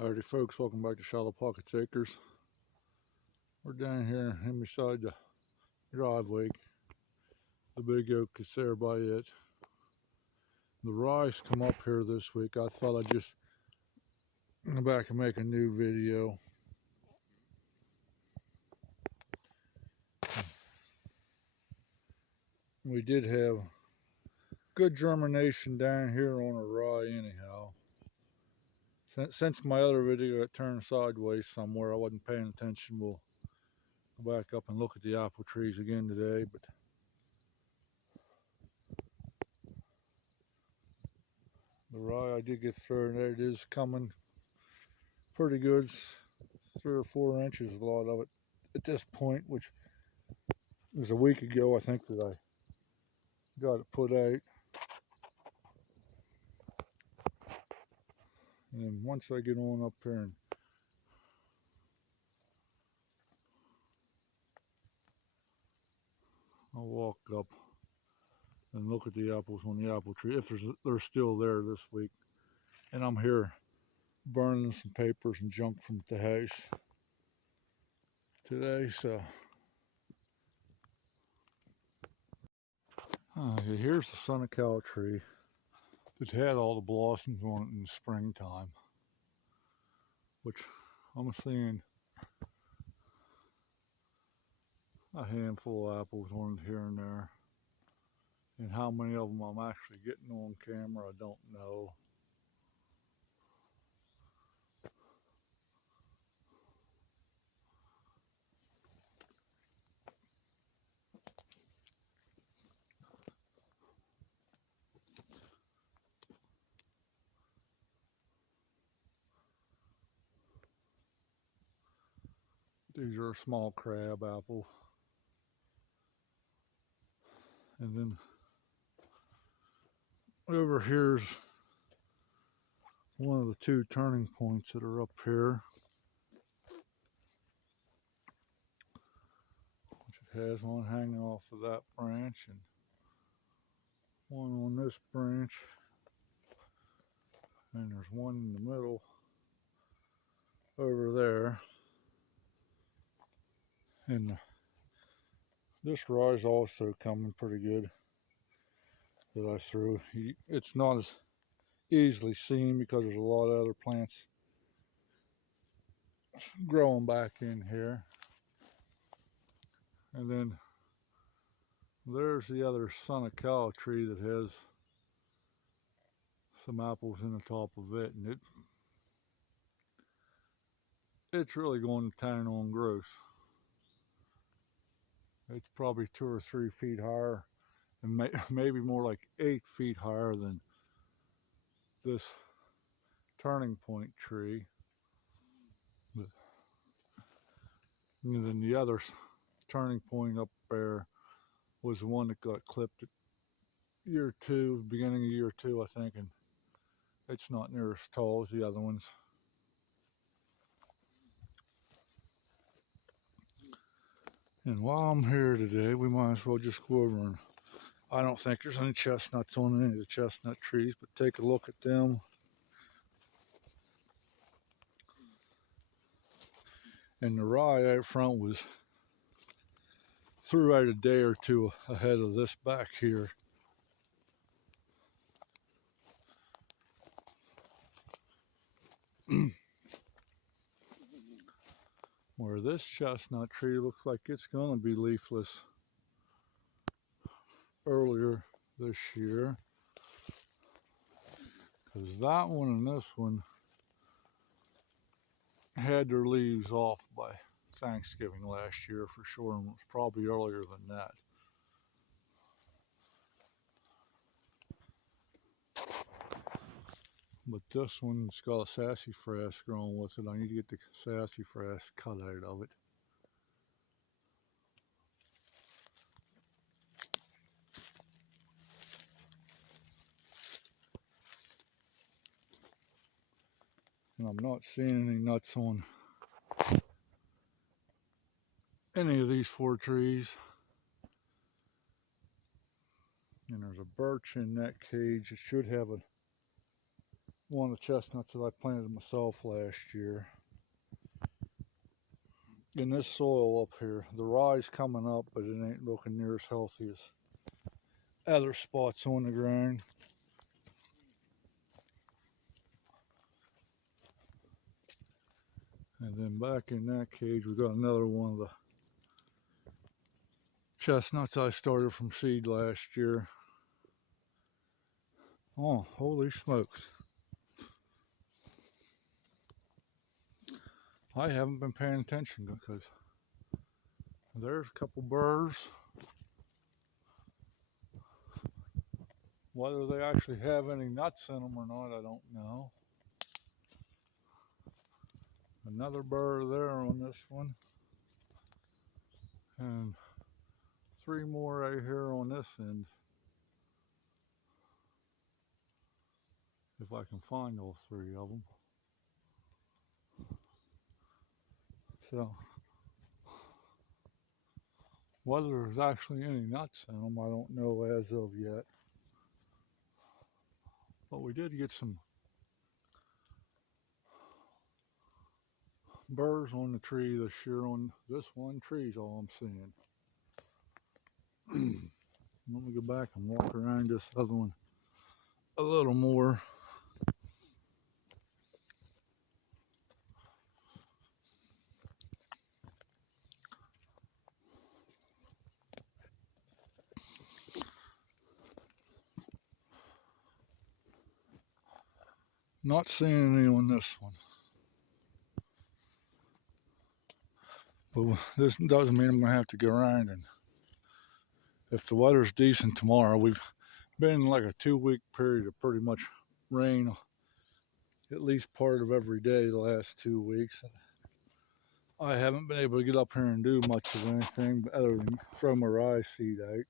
Alrighty folks, welcome back to Shallow Pockets Acres. We're down here in beside the driveway. The big oak is there by it. The rice come up here this week. I thought I'd just go back and make a new video. We did have good germination down here on a rye anyhow. Since my other video got turned sideways somewhere, I wasn't paying attention. We'll go back up and look at the apple trees again today. But the rye I did get through, and there it is coming pretty good. 3 or 4 inches, a lot of it at this point, which was a week ago, I think, that I got it put out. And then once I get on up here and I'll walk up and look at the apples on the apple tree, if they're still there this week. And I'm here burning some papers and junk from the house today, so here's the Senecal tree that had all the blossoms on it in the springtime, which I'm seeing a handful of apples on it here and there. And how many of them I'm actually getting on camera, I don't know. These are a small crab apple. And then over here's one of the 2 turning points that are up here, which it has one hanging off of that branch and one on this branch, and there's one in the middle over there. And this rye is also coming pretty good that I threw. It's not as easily seen because there's a lot of other plants growing back in here. And then there's the other Senecal tree that has some apples in the top of it, and it's really going to town on growth. It's probably 2 or 3 feet higher, and maybe more like 8 feet higher than this turning point tree. And then the other turning point up there was the one that got clipped at year 2, beginning of year 2, I think, and it's not near as tall as the other ones. And while I'm here today, we might as well just go over and, I don't think there's any chestnuts on any of the chestnut trees, but take a look at them. And the rye out front was threw out a day or 2 ahead of this back here. Where this chestnut tree looks like it's going to be leafless earlier this year, because that one and this one had their leaves off by Thanksgiving last year for sure, and it was probably earlier than that. But this one's got a sassafras growing with it. I need to get the sassafras cut out of it. And I'm not seeing any nuts on any of these 4 trees. And there's a birch in that cage. It should have a one of the chestnuts that I planted myself last year. In this soil up here, the rye's coming up, but it ain't looking near as healthy as other spots on the ground. And then back in that cage, we got another one of the chestnuts I started from seed last year. Oh, holy smokes. I haven't been paying attention because there's a couple burrs. Whether they actually have any nuts in them or not, I don't know. Another burr there on this one. And 3 more right here on this end. If I can find all 3 of them. So, whether there's actually any nuts in them, I don't know as of yet. But we did get some burrs on the tree this year. On this one tree is all I'm seeing. Let me go back and walk around this other one a little more. Not seeing any on this one. But this doesn't mean I'm going to have to go around, and if the weather's decent tomorrow, we've been in like a 2-week period of pretty much rain at least part of every day the last 2 weeks. I haven't been able to get up here and do much of anything other than throw my rye seed out.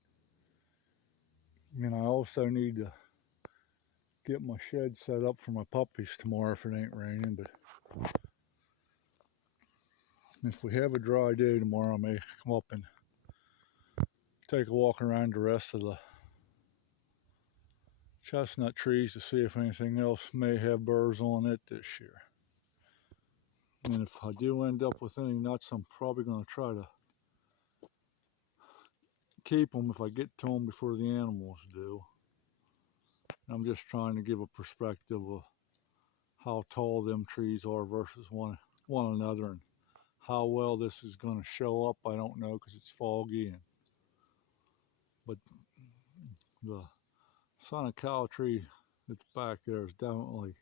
And I also need to get my shed set up for my puppies tomorrow if it ain't raining. But if we have a dry day tomorrow, I may come up and take a walk around the rest of the chestnut trees to see if anything else may have burrs on it this year. And if I do end up with any nuts, I'm probably going to try to keep them if I get to them before the animals do. I'm just trying to give a perspective of how tall them trees are versus one another, and how well this is going to show up, I don't know, because it's foggy. But the Sonic cow tree that's back there is definitely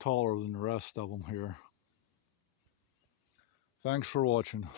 taller than the rest of them here. Thanks for watching.